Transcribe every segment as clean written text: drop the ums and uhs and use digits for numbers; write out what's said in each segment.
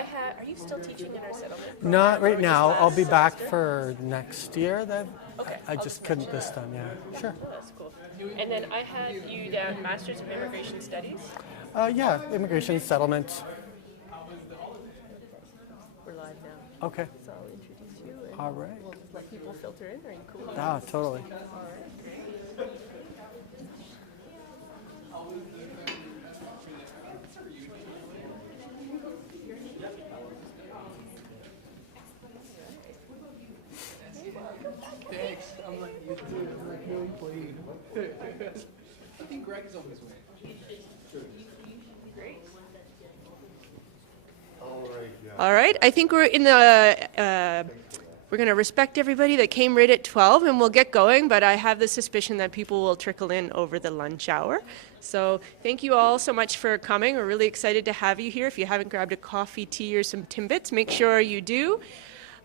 are you still teaching in our settlement program? Not right now. I'll be back semester? for next year. Okay. I just couldn't this time, yeah. Sure. Oh, that's cool. And then I had you down Masters of Immigration Studies. Yeah, immigration settlement. We're live now. Okay. So I'll introduce you and All right. we'll let people filter in. Are you cool? Ah, totally. All right. Thanks. I'm like you too. I'm like really played. I think Greg is always winning. Great. All right, I think we're in the, we're going to respect everybody that came right at 12 and we'll get going, but I have the suspicion that people will trickle in over the lunch hour. So thank you all so much for coming. We're really excited to have you here. If you haven't grabbed a coffee, tea, or some Timbits, make sure you do.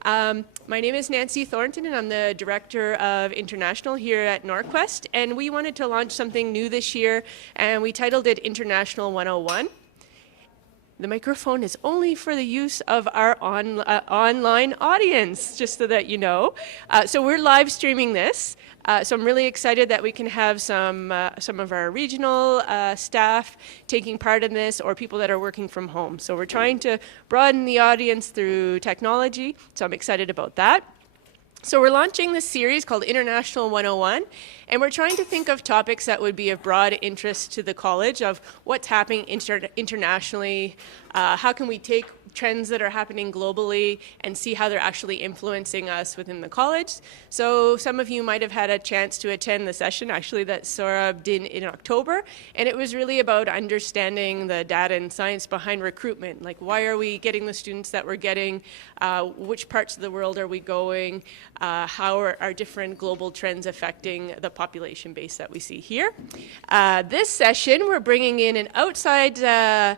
My name is Nancy Thornton and I'm the Director of International here at NorQuest, and we wanted to launch something new this year and we titled it International 101. The microphone is only for the use of our online audience, just so that you know. So we're live streaming this. So I'm really excited that we can have some of our regional staff taking part in this, or people that are working from home. So we're trying to broaden the audience through technology. So I'm excited about that. So we're launching this series called International 101, and we're trying to think of topics that would be of broad interest to the college, of what's happening internationally, how can we take trends that are happening globally and see how they're actually influencing us within the college. So some of you might have had a chance to attend the session actually that Saurabh did in October, and it was really about understanding the data and science behind recruitment, like why are we getting the students that we're getting, which parts of the world are we going, how are different global trends affecting the population base that we see here. This session we're bringing in an outside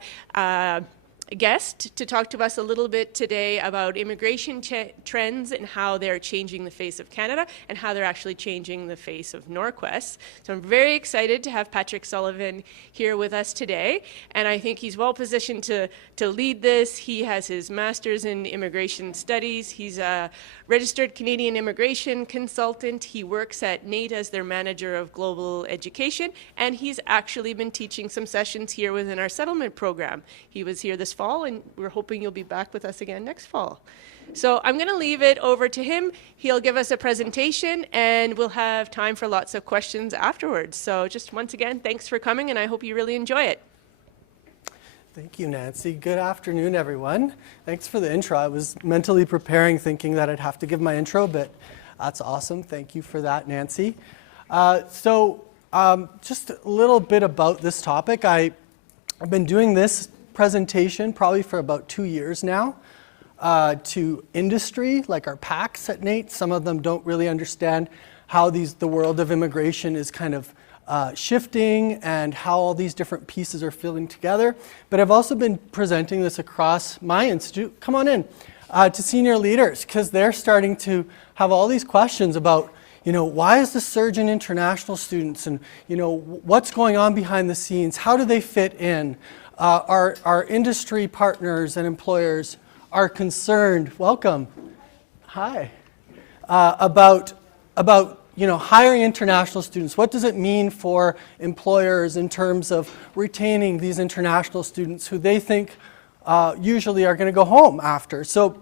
guest to talk to us a little bit today about immigration trends and how they're changing the face of Canada and how they're actually changing the face of NorQuest. So I'm very excited to have Patrick Sullivan here with us today, and I think he's well positioned to lead this. He has his master's in immigration studies. He's a registered Canadian immigration consultant. He works at NAIT as their manager of global education, and he's actually been teaching some sessions here within our settlement program. He was here this fall, and we're hoping you'll be back with us again next fall. So I'm going to leave it over to him. He'll give us a presentation, and we'll have time for lots of questions afterwards. So just once again, thanks for coming, and I hope you really enjoy it. Thank you, Nancy. Good afternoon, everyone. Thanks for the intro. I was mentally preparing, thinking that I'd have to give my intro, but that's awesome. Thank you for that, Nancy. Just a little bit about this topic. I've been doing this presentation probably for about 2 years now to industry, like our PACs at NAIT. Some of them don't really understand how the world of immigration is kind of shifting and how all these different pieces are fitting together. But I've also been presenting this across my institute, come on in, to senior leaders, because they're starting to have all these questions about, why is the surge in international students, and, what's going on behind the scenes? How do they fit in? Our industry partners and employers are concerned, welcome, hi, about hiring international students. What does it mean for employers in terms of retaining these international students who they think usually are going to go home after? So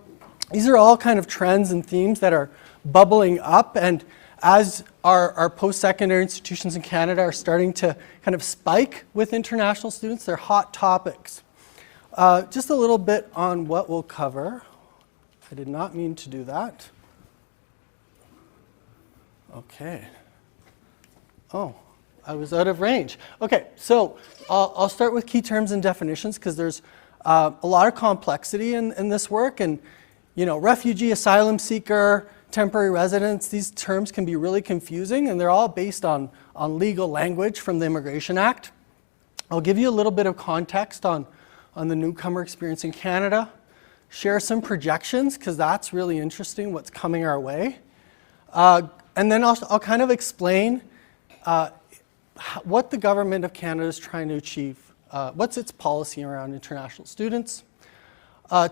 these are all kind of trends and themes that are bubbling up, and as our post-secondary institutions in Canada are starting to kind of spike with international students, they're hot topics. Just a little bit on what we'll cover. I did not mean to do that. Okay. Oh, I was out of range. Okay, so I'll start with key terms and definitions, because there's a lot of complexity in this work, and refugee, asylum seeker, temporary residence, these terms can be really confusing, and they're all based on legal language from the Immigration Act. I'll give you a little bit of context on the newcomer experience in Canada, share some projections, because that's really interesting, what's coming our way. And then I'll kind of explain what the government of Canada is trying to achieve, what's its policy around international students.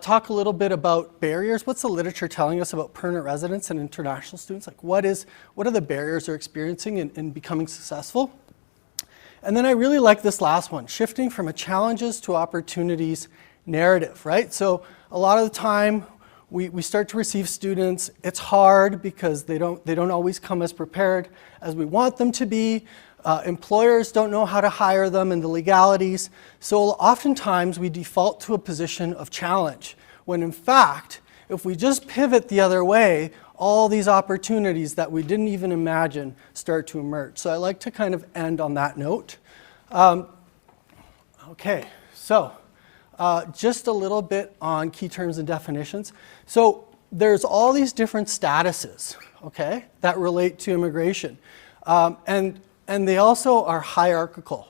talk a little bit about barriers. What's the literature telling us about permanent residents and international students? Like what are the barriers they're experiencing in becoming successful? And then I really like this last one, shifting from a challenges to opportunities narrative, right? So a lot of the time we start to receive students. It's hard because they don't always come as prepared as we want them to be. Employers don't know how to hire them and the legalities. So oftentimes we default to a position of challenge, when in fact, if we just pivot the other way, all these opportunities that we didn't even imagine start to emerge. So I like to kind of end on that note. Okay, so just a little bit on key terms and definitions. So there's all these different statuses, okay, that relate to immigration. And they also are hierarchical.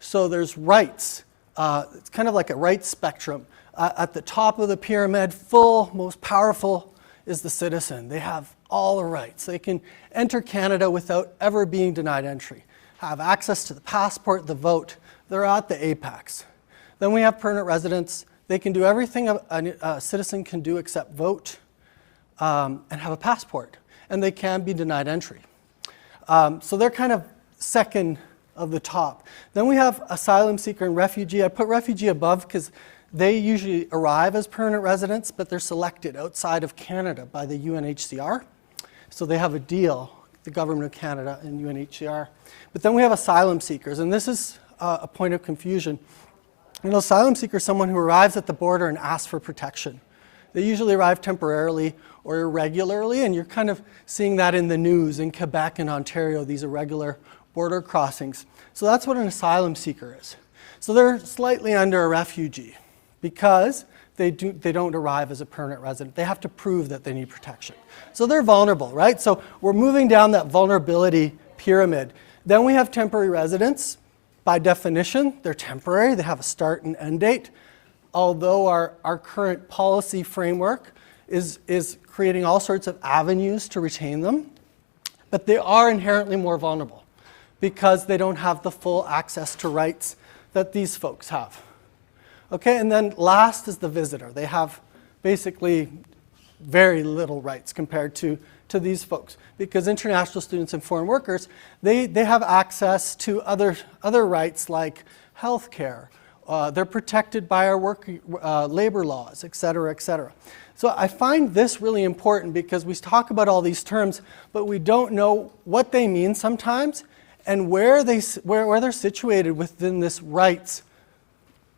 So there's rights. It's kind of like a rights spectrum. At the top of the pyramid, most powerful is the citizen. They have all the rights. They can enter Canada without ever being denied entry, have access to the passport, the vote. They're at the apex. Then we have permanent residents. They can do everything a citizen can do except vote and have a passport. And they can be denied entry. So they're kind of second of the top. Then we have asylum seeker and refugee. I put refugee above because they usually arrive as permanent residents, but they're selected outside of Canada by the UNHCR. So they have a deal, the Government of Canada and UNHCR. But then we have asylum seekers, and this is a point of confusion. An asylum seeker is someone who arrives at the border and asks for protection. They usually arrive temporarily or irregularly, and you're kind of seeing that in the news in Quebec and Ontario, these irregular border crossings. So that's what an asylum seeker is. So they're slightly under a refugee because they don't arrive as a permanent resident. They have to prove that they need protection. So they're vulnerable, right? So we're moving down that vulnerability pyramid. Then we have temporary residents. By definition, they're temporary. They have a start and end date. Although our current policy framework is creating all sorts of avenues to retain them, but they are inherently more vulnerable because they don't have the full access to rights that these folks have. Okay, and then last is the visitor. They have basically very little rights compared to these folks because international students and foreign workers, they have access to other rights like health care. They're protected by our labor laws, et cetera, et cetera. So I find this really important because we talk about all these terms, but we don't know what they mean sometimes and where they're situated within this rights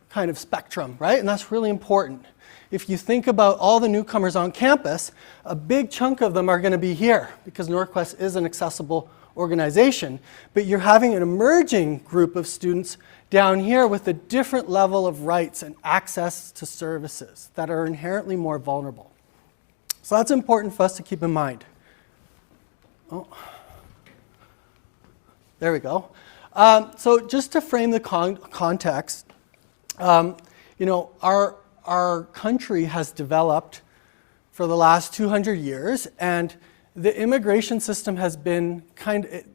kind of spectrum, right? And that's really important. If you think about all the newcomers on campus, a big chunk of them are going to be here because NorQuest is an accessible organization, but you're having an emerging group of students down here with a different level of rights and access to services that are inherently more vulnerable. So that's important for us to keep in mind. Oh. There we go. So just to frame the context, our country has developed for the last 200 years, and the immigration system has been the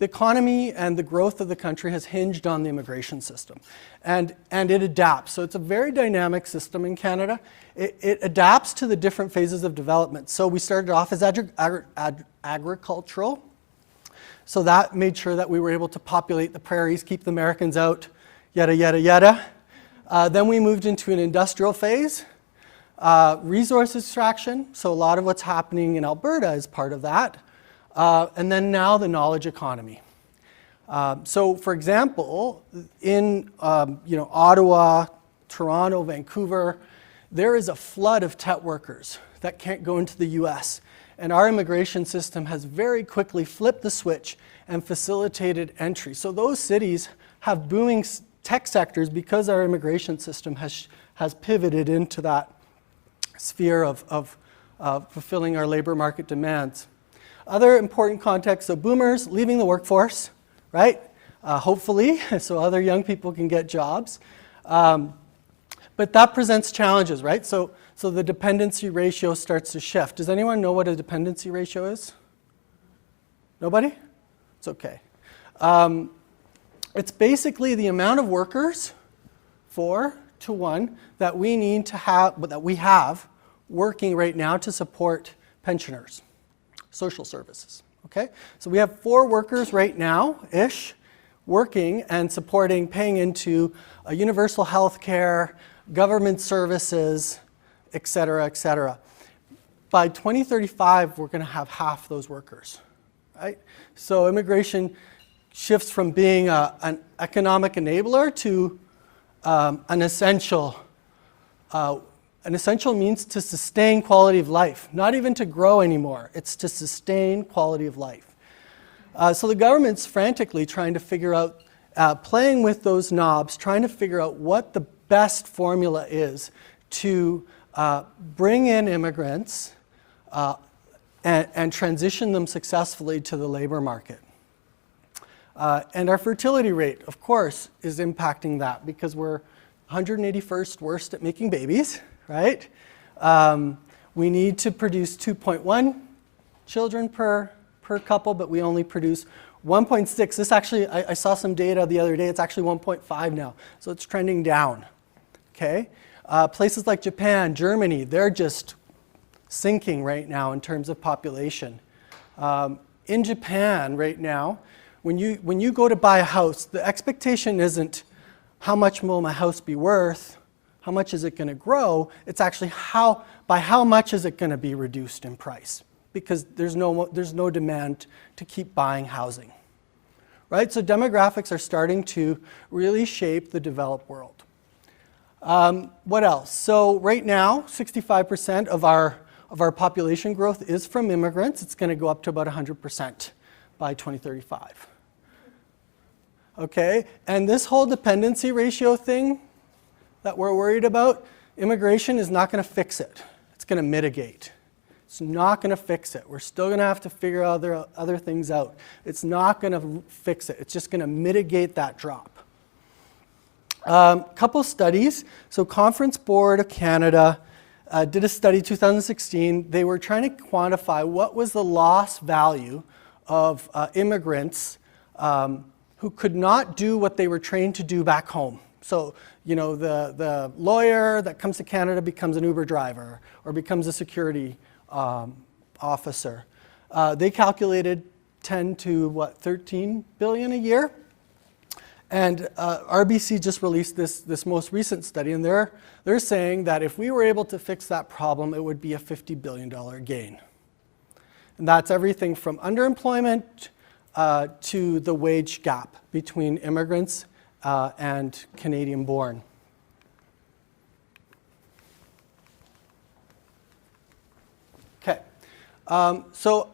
economy and the growth of the country has hinged on the immigration system, and it adapts. So it's a very dynamic system in Canada. It adapts to the different phases of development. So we started off as agricultural. So that made sure that we were able to populate the prairies, keep the Americans out, yada, yada, yada. Then we moved into an industrial phase, resource extraction. So a lot of what's happening in Alberta is part of that. And then now the knowledge economy. So for example, in Ottawa, Toronto, Vancouver, there is a flood of tech workers that can't go into the US. And our immigration system has very quickly flipped the switch and facilitated entry. So those cities have booming tech sectors because our immigration system has pivoted into that sphere of fulfilling our labor market demands. Other important contexts, so boomers leaving the workforce, right? Hopefully, so other young people can get jobs. But that presents challenges, right? So the dependency ratio starts to shift. Does anyone know what a dependency ratio is? Nobody? It's okay. It's basically the amount of workers for to 1 that we need to have, that we have working right now to support pensioners, social services. Okay, so we have 4 workers right now-ish working and supporting, paying into universal health care, government services, et cetera, et cetera. By 2035, we're going to have half those workers, right? So immigration shifts from being an economic enabler to an essential means to sustain quality of life, not even to grow anymore. It's to sustain quality of life. So the government's frantically trying to figure out, playing with those knobs, trying to figure out what the best formula is to bring in immigrants and transition them successfully to the labor market. And our fertility rate, of course, is impacting that because we're 181st worst at making babies, right? We need to produce 2.1 children per couple, but we only produce 1.6. This actually, I saw some data the other day, it's actually 1.5 now, so it's trending down, okay? Places like Japan, Germany, they're just sinking right now in terms of population. In Japan right now, when you go to buy a house, the expectation isn't how much will my house be worth, how much is it going to grow, it's actually by how much is it going to be reduced in price, because there's no demand to keep buying housing, right? So demographics are starting to really shape the developed world. What else? So right now, 65% of our population growth is from immigrants. It's going to go up to about 100% by 2035. Okay, and this whole dependency ratio thing that we're worried about, immigration is not going to fix it. It's going to mitigate. It's not going to fix it. We're still going to have to figure other things out. It's not going to fix it. It's just going to mitigate that drop. Couple studies. So Conference Board of Canada did a study 2016. They were trying to quantify what was the lost value of immigrants who could not do what they were trained to do back home. So, you know, the lawyer that comes to Canada becomes an Uber driver or becomes a security officer. They calculated 10 to 13 billion a year. And RBC just released this most recent study, and they're saying that if we were able to fix that problem, it would be a $50 billion gain. And that's everything from underemployment to the wage gap between immigrants and Canadian-born. Okay, so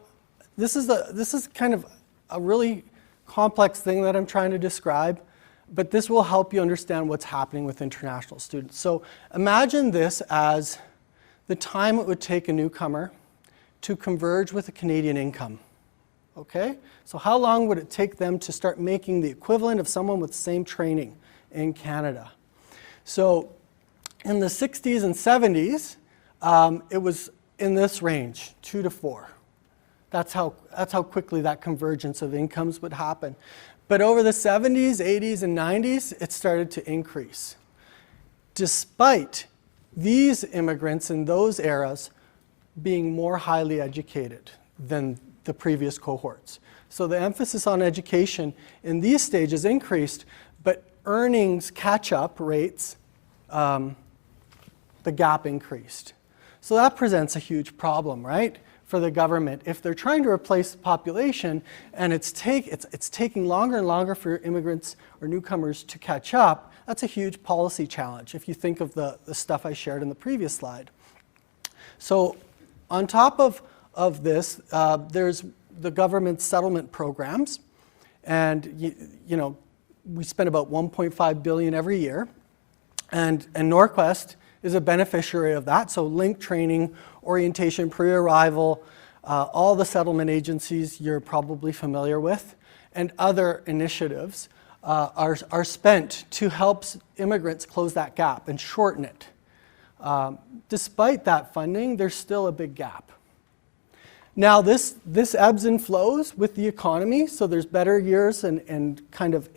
this is kind of a really complex thing that I'm trying to describe, but this will help you understand what's happening with international students. So imagine this as the time it would take a newcomer to converge with a Canadian income. Okay? So how long would it take them to start making the equivalent of someone with the same training in Canada? So in the 60s and 70s, it was in this range, 2 to 4. That's how quickly that convergence of incomes would happen. But over the 70s, 80s, and 90s, it started to increase. Despite these immigrants in those eras being more highly educated than the previous cohorts. So the emphasis on education in these stages increased, but earnings catch-up rates, the gap increased. So that presents a huge problem, right, for the government. If they're trying to replace the population and it's taking longer and longer for immigrants or newcomers to catch up, that's a huge policy challenge if you think of the stuff I shared in the previous slide. So on top of this, there's the government settlement programs, and you know, we spend about $1.5 billion every year, and NorQuest is a beneficiary of that. So link training, orientation, pre-arrival, all the settlement agencies you're probably familiar with, and other initiatives are spent to help immigrants close that gap and shorten it. Despite that funding, there's still a big gap. Now this ebbs and flows with the economy, so there's better years and kind of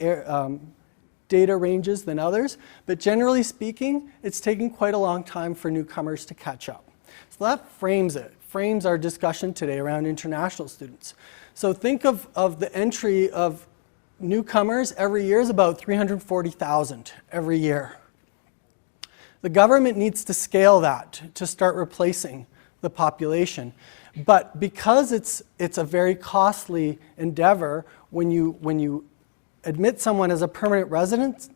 data ranges than others, but generally speaking, it's taking quite a long time for newcomers to catch up. So that frames our discussion today around international students. So think of the entry of newcomers every year is about 340,000 every year. The government needs to scale that to start replacing the population. But because it's a very costly endeavor, when you admit someone as a permanent resident,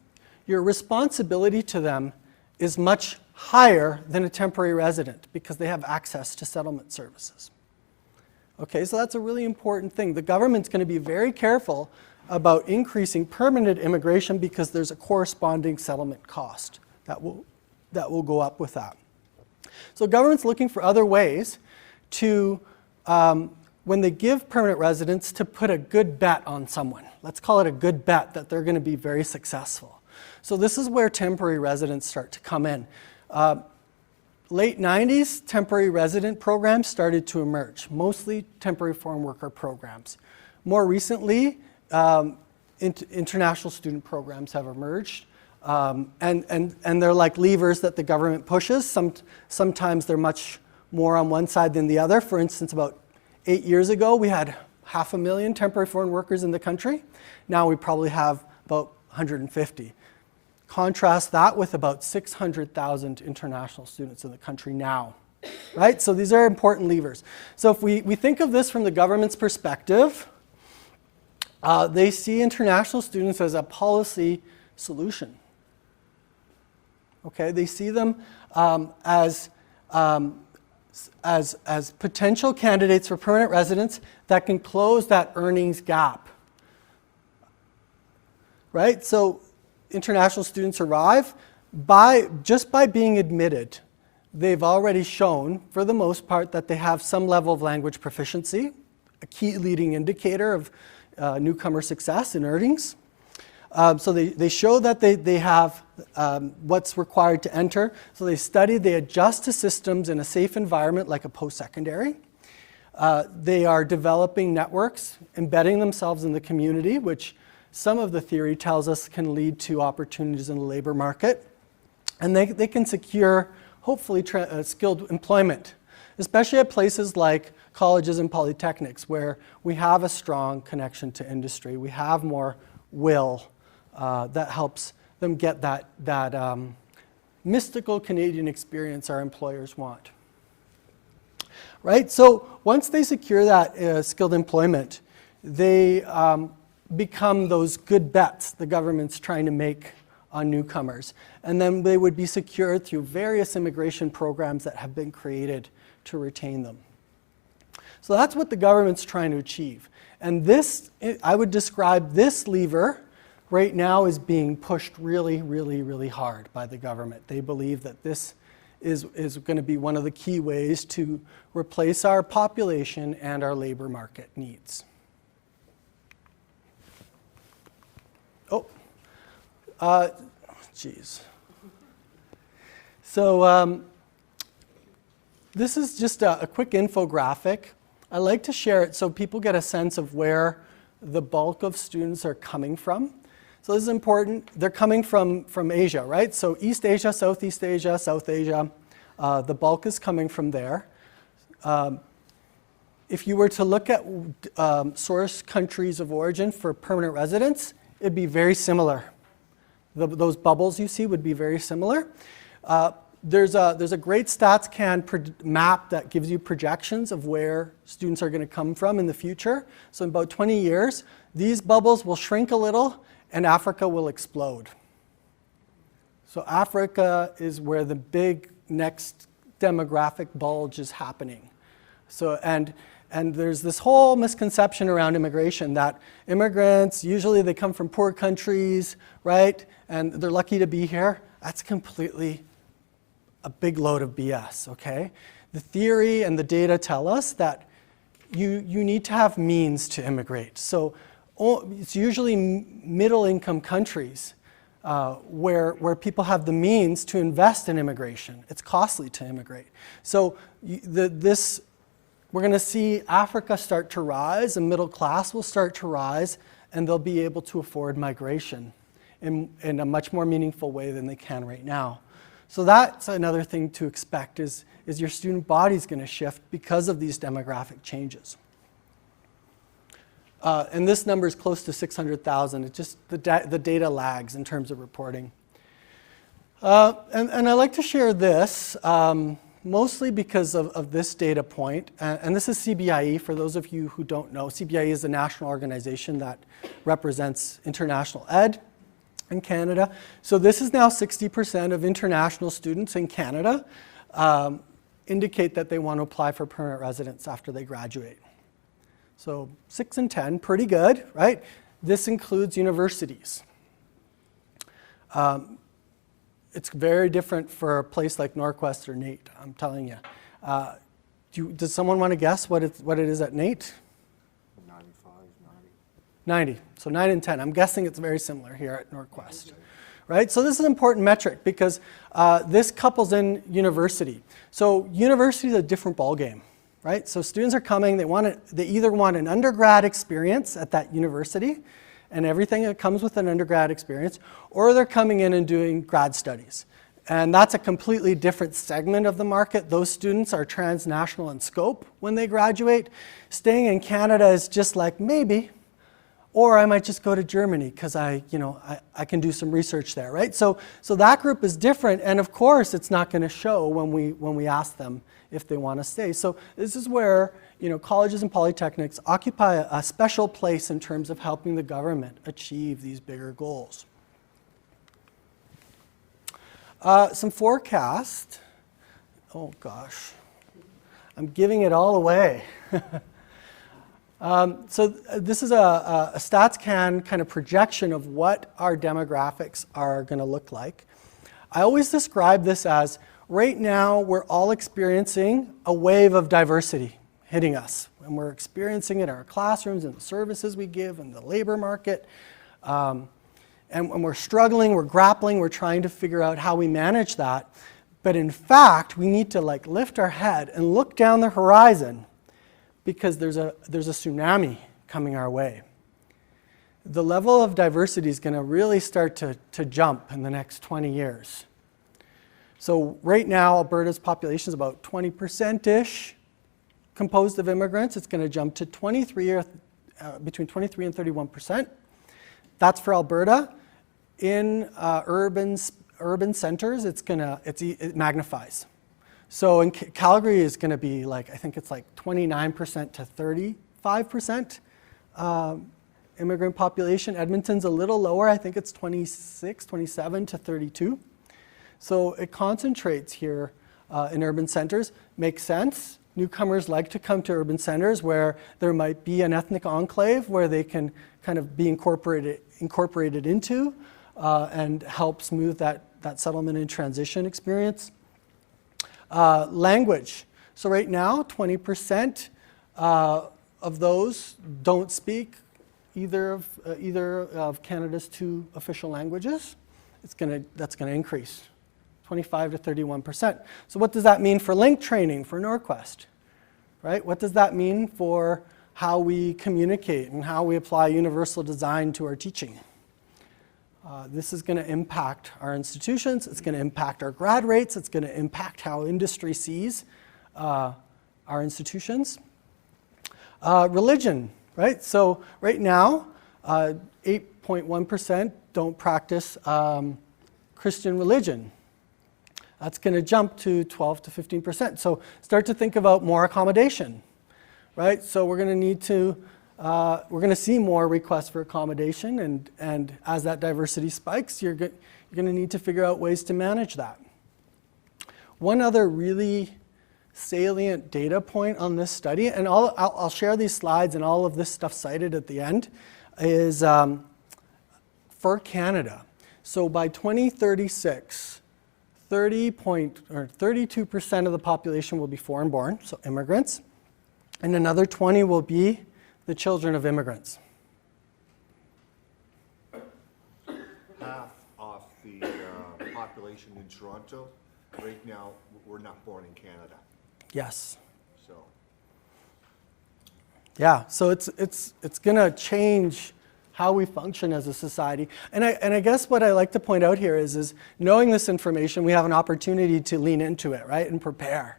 your responsibility to them is much higher than a temporary resident because they have access to settlement services. Okay, so that's a really important thing. The government's going to be very careful about increasing permanent immigration because there's a corresponding settlement cost that will go up with that. So government's looking for other ways to, when they give permanent residence, to put a good bet on someone. Let's call it a good bet that they're going to be very successful. So this is where temporary residents start to come in. Late 90s, temporary resident programs started to emerge, mostly temporary foreign worker programs. More recently, international student programs have emerged. And they're like levers that the government pushes. Sometimes they're much more on one side than the other. For instance, about 8 years ago, we had 500,000 temporary foreign workers in the country. Now we probably have about 150. Contrast that with about 600,000 international students in the country now, right? So these are important levers. So if we think of this from the government's perspective, they see international students as a policy solution. Okay, they see them as potential candidates for permanent residence that can close that earnings gap. Right? So international students arrive just by being admitted. They've already shown, for the most part, that they have some level of language proficiency, a key leading indicator of newcomer success in earnings. So they show that they have what's required to enter. So they study, they adjust to systems in a safe environment like a post-secondary. They are developing networks, embedding themselves in the community, which some of the theory tells us can lead to opportunities in the labor market. And they can secure, hopefully, skilled employment, especially at places like colleges and polytechnics, where we have a strong connection to industry. We have more will that helps them get that mystical Canadian experience our employers want. Right? So once they secure that skilled employment, they become those good bets the government's trying to make on newcomers. And then they would be secured through various immigration programs that have been created to retain them. So that's what the government's trying to achieve. And this, I would describe this lever right now is being pushed really, really, really hard by the government. They believe that this is going to be one of the key ways to replace our population and our labor market needs. Geez. So this is just a quick infographic. I like to share it so people get a sense of where the bulk of students are coming from. So this is important. They're coming from Asia, right? So East Asia, Southeast Asia, South Asia. The bulk is coming from there. If you were to look at source countries of origin for permanent residents, it'd be very similar. Those bubbles you see would be very similar. There's a great StatsCan map that gives you projections of where students are going to come from in the future. So in about 20 years, these bubbles will shrink a little and Africa will explode. So Africa is where the big next demographic bulge is happening. So, and there's this whole misconception around immigration that immigrants, usually they come from poor countries, right? And they're lucky to be here. That's completely a big load of BS, okay? The theory and the data tell us that you need to have means to immigrate. So it's usually middle-income countries where people have the means to invest in immigration. It's costly to immigrate. So we're going to see Africa start to rise, and middle class will start to rise, and they'll be able to afford migration. in a much more meaningful way than they can right now. So that's another thing to expect is your student body is going to shift because of these demographic changes. And this number is close to 600,000. It's just the data lags in terms of reporting. And I like to share this, mostly because of this data point. And this is CBIE, for those of you who don't know. CBIE is a national organization that represents international ed in Canada. So this is now 60% of international students in Canada indicate that they want to apply for permanent residence after they graduate. So 6 in 10, pretty good, right? This includes universities. It's very different for a place like NorQuest or NAIT, I'm telling you. Does someone want to guess what it is at NAIT? 95, 90. So 9 in 10. I'm guessing it's very similar here at NorQuest. Right? So this is an important metric because this couples in university. So university is a different ballgame. Right? So students are coming, they either want an undergrad experience at that university and everything that comes with an undergrad experience, or they're coming in and doing grad studies. And that's a completely different segment of the market. Those students are transnational in scope when they graduate. Staying in Canada is just like maybe, or I might just go to Germany because I can do some research there, right? So that group is different, and of course it's not going to show when we ask them if they want to stay. So this is where colleges and polytechnics occupy a special place in terms of helping the government achieve these bigger goals. Some forecast. Oh gosh, I'm giving it all away. So this is a StatsCan kind of projection of what our demographics are going to look like. I always describe this as right now we're all experiencing a wave of diversity hitting us. And we're experiencing it in our classrooms and the services we give and the labor market. And when we're struggling, we're grappling, we're trying to figure out how we manage that. But in fact, we need to lift our head and look down the horizon because there's a tsunami coming our way. The level of diversity is going to really start to jump in the next 20 years. So right now, Alberta's population is about 20%-ish composed of immigrants. It's going to jump to between 23 and 31%. That's for Alberta. In urban centers, it magnifies. So in Calgary is going to be I think it's 29% to 35% immigrant population. Edmonton's a little lower. I think it's 27 to 32. So it concentrates here in urban centers. Makes sense. Newcomers like to come to urban centers where there might be an ethnic enclave where they can kind of be incorporated into and help smooth that settlement and transition experience. Language. So right now, 20% of those don't speak either of Canada's 2 official languages. That's going to increase. 25 to 31%. So what does that mean for link training for NorQuest? Right? What does that mean for how we communicate and how we apply universal design to our teaching? This is going to impact our institutions. It's going to impact our grad rates. It's going to impact how industry sees our institutions. Religion, right? So right now, 8.1% don't practice Christian religion. That's going to jump to 12 to 15%. So start to think about more accommodation, right? So we're going to see more requests for accommodation, and as that diversity spikes, you're going to need to figure out ways to manage that. One other really salient data point on this study, and I'll share these slides and all of this stuff cited at the end, is for Canada. So by 2036, 32% of the population will be foreign-born, so immigrants, and another 20 will be the children of immigrants. Half of the population in Toronto, right now, we're not born in Canada. Yes. So Yeah, so it's going to change how we function as a society. And I guess what I like to point out here is knowing this information, we have an opportunity to lean into it, right, and prepare,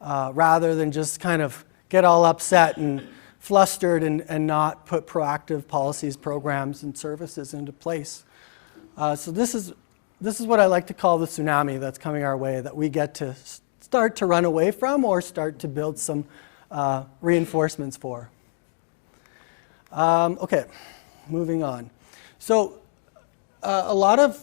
rather than just kind of get all upset and flustered and not put proactive policies, programs, and services into place. So this is what I like to call the tsunami that's coming our way, that we get to start to run away from or start to build some reinforcements for. Okay, moving on. So a lot of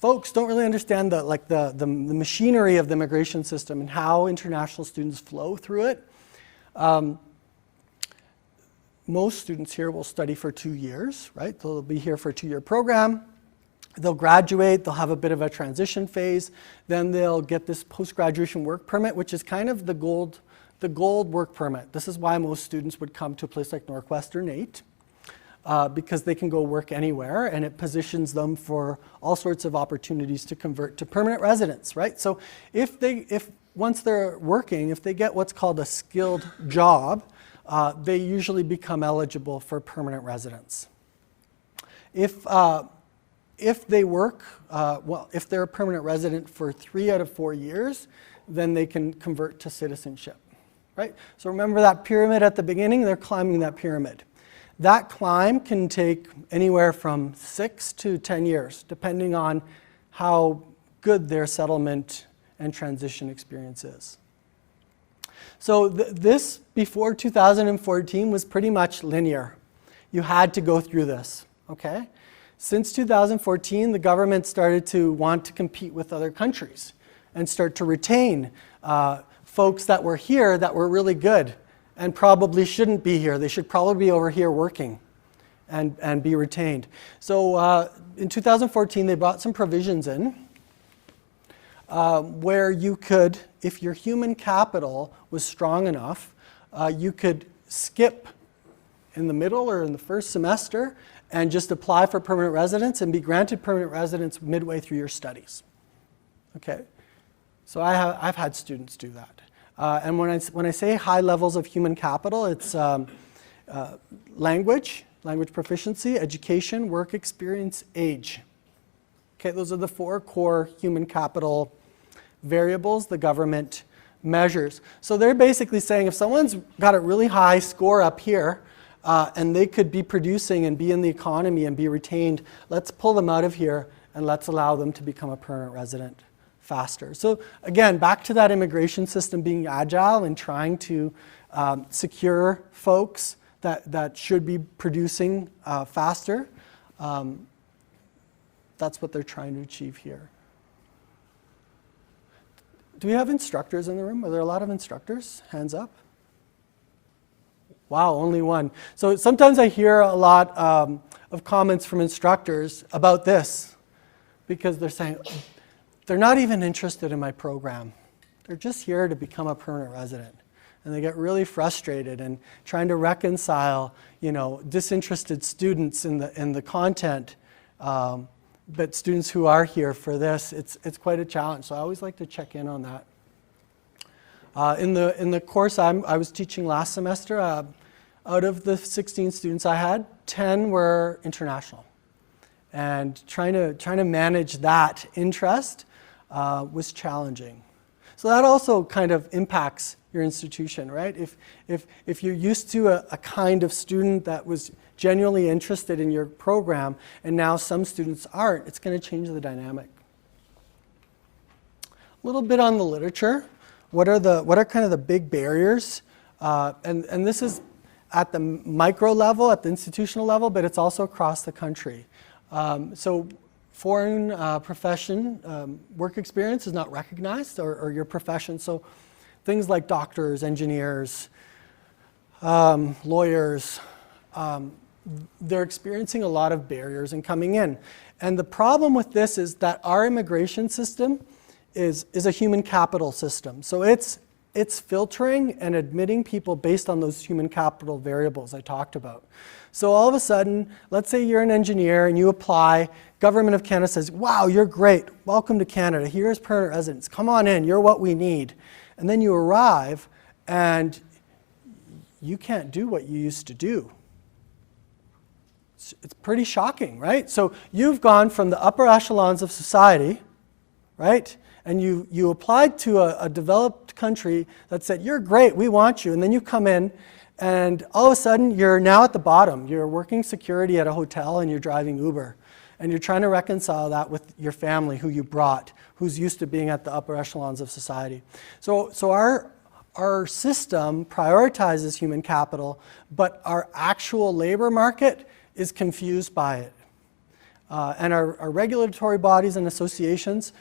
folks don't really understand the machinery of the immigration system and how international students flow through it. Most students here will study for 2 years, right? They'll be here for a 2-year program. They'll graduate, they'll have a bit of a transition phase, then they'll get this post-graduation work permit, which is kind of the gold work permit. This is why most students would come to a place like NorQuest or NAIT, because they can go work anywhere, and it positions them for all sorts of opportunities to convert to permanent residence, right? So once they're working, if they get what's called a skilled job, they usually become eligible for permanent residence. If they work, if they're a permanent resident for 3 out of 4 years, then they can convert to citizenship, right? So remember that pyramid at the beginning? They're climbing that pyramid. That climb can take anywhere from 6 to 10 years, depending on how good their settlement and transition experience is. So this, before 2014, was pretty much linear. You had to go through this, okay? Since 2014, the government started to want to compete with other countries and start to retain folks that were here that were really good and probably shouldn't be here. They should probably be over here working and be retained. So in 2014, they brought some provisions in where you could, if your human capital was strong enough, you could skip in the middle or in the first semester and just apply for permanent residence and be granted permanent residence midway through your studies. Okay, so I've had students do that. And when I say high levels of human capital, it's language proficiency, education, work experience, age. Okay, those are the 4 core human capital variables the government measures. So they're basically saying if someone's got a really high score up here and they could be producing and be in the economy and be retained, let's pull them out of here and let's allow them to become a permanent resident faster. So again, back to that immigration system being agile and trying to secure folks that should be producing faster. That's what they're trying to achieve here. Do we have instructors in the room? Are there a lot of instructors? Hands up. Wow, only one. So sometimes I hear a lot of comments from instructors about this because they're saying, they're not even interested in my program. They're just here to become a permanent resident. And they get really frustrated and trying to reconcile, disinterested students in the content, but students who are here for this, it's quite a challenge. So I always like to check in on that. In the course I was teaching last semester, out of the 16 students I had, 10 were international. And trying to manage that interest was challenging. So that also kind of impacts your institution, right? If you're used to a kind of student that was genuinely interested in your program and now some students aren't, it's going to change the dynamic. A little bit on the literature. What are kind of the big barriers? And this is at the micro level, at the institutional level, but it's also across the country. So foreign profession, work experience is not recognized, or your profession. So things like doctors, engineers, lawyers, they're experiencing a lot of barriers in coming in. And the problem with this is that our immigration system is a human capital system. So it's filtering and admitting people based on those human capital variables I talked about. So all of a sudden, let's say you're an engineer and you apply, Government of Canada says, wow, you're great, welcome to Canada, here's permanent residence, come on in, you're what we need. And then you arrive and you can't do what you used to do. It's pretty shocking, right? So you've gone from the upper echelons of society, right? And you applied to a developed country that said, you're great, we want you. And then you come in, and all of a sudden, you're now at the bottom. You're working security at a hotel, and you're driving Uber. And you're trying to reconcile that with your family, who you brought, who's used to being at the upper echelons of society. So our system prioritizes human capital, but our actual labor market is confused by it. And our regulatory bodies and associations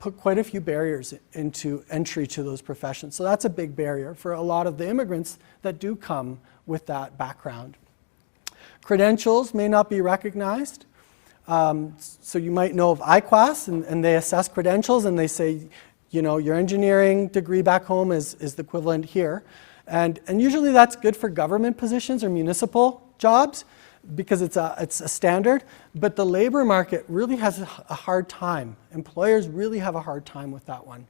put quite a few barriers into entry to those professions. So that's a big barrier for a lot of the immigrants that do come with that background. Credentials may not be recognized. So you might know of IQAS, and they assess credentials, and they say, you know, your engineering degree back home is the equivalent here. And usually that's good for government positions or municipal jobs, because it's a standard, but the labor market really has a hard time. Employers really have a hard time with that one.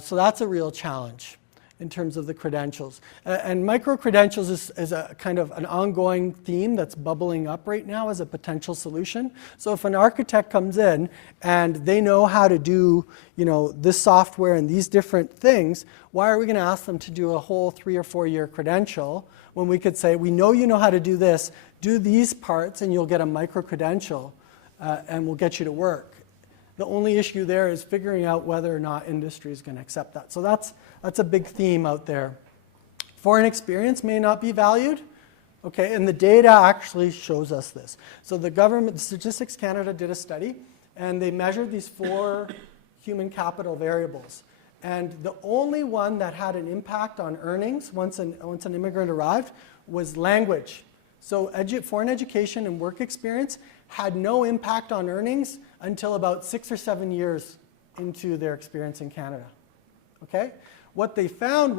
So that's a real challenge in terms of the credentials. And micro-credentials is a kind of an ongoing theme that's bubbling up right now as a potential solution. So if an architect comes in and they know how to do, you know, this software and these different things, why are we going to ask them to do a whole 3 or 4 year credential when we could say, we know you know how to do this, do these parts and you'll get a micro-credential and we'll get you to work. The only issue there is figuring out whether or not industry is going to accept that. So that's a big theme out there. Foreign experience may not be valued, okay, and the data actually shows us this. So the government, Statistics Canada did a study, and they measured these 4 human capital variables. And the only one that had an impact on earnings once an immigrant arrived was language. So foreign education and work experience had no impact on earnings until about 6 or 7 years into their experience in Canada. Okay? What they found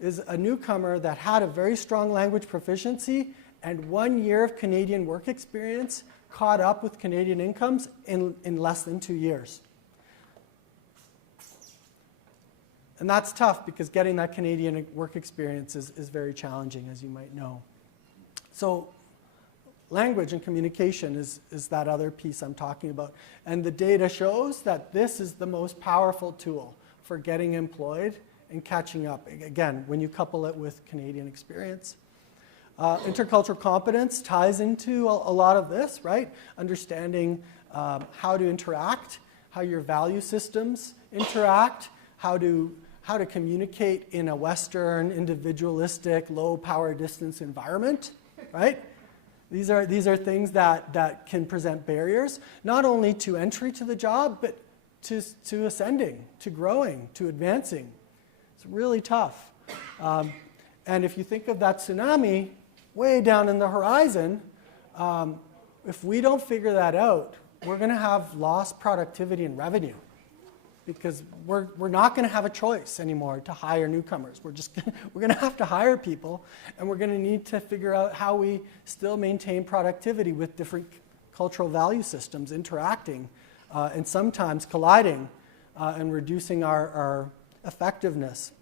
is a newcomer that had a very strong language proficiency and 1 year of Canadian work experience caught up with Canadian incomes in less than 2 years. And that's tough because getting that Canadian work experience is very challenging, as you might know. So language and communication is that other piece I'm talking about. And the data shows that this is the most powerful tool for getting employed and catching up, again, when you couple it with Canadian experience. Intercultural competence ties into a lot of this, right? Understanding how to interact, how your value systems interact, how to communicate in a Western, individualistic, low power distance environment, right? These are things that can present barriers, not only to entry to the job, but to ascending, to growing, to advancing. It's really tough. And if you think of that tsunami way down in the horizon, if we don't figure that out, we're going to have lost productivity and revenue, because we're not going to have a choice anymore to hire newcomers. We're going to have to hire people, and we're going to need to figure out how we still maintain productivity with different cultural value systems interacting and sometimes colliding and reducing our effectiveness.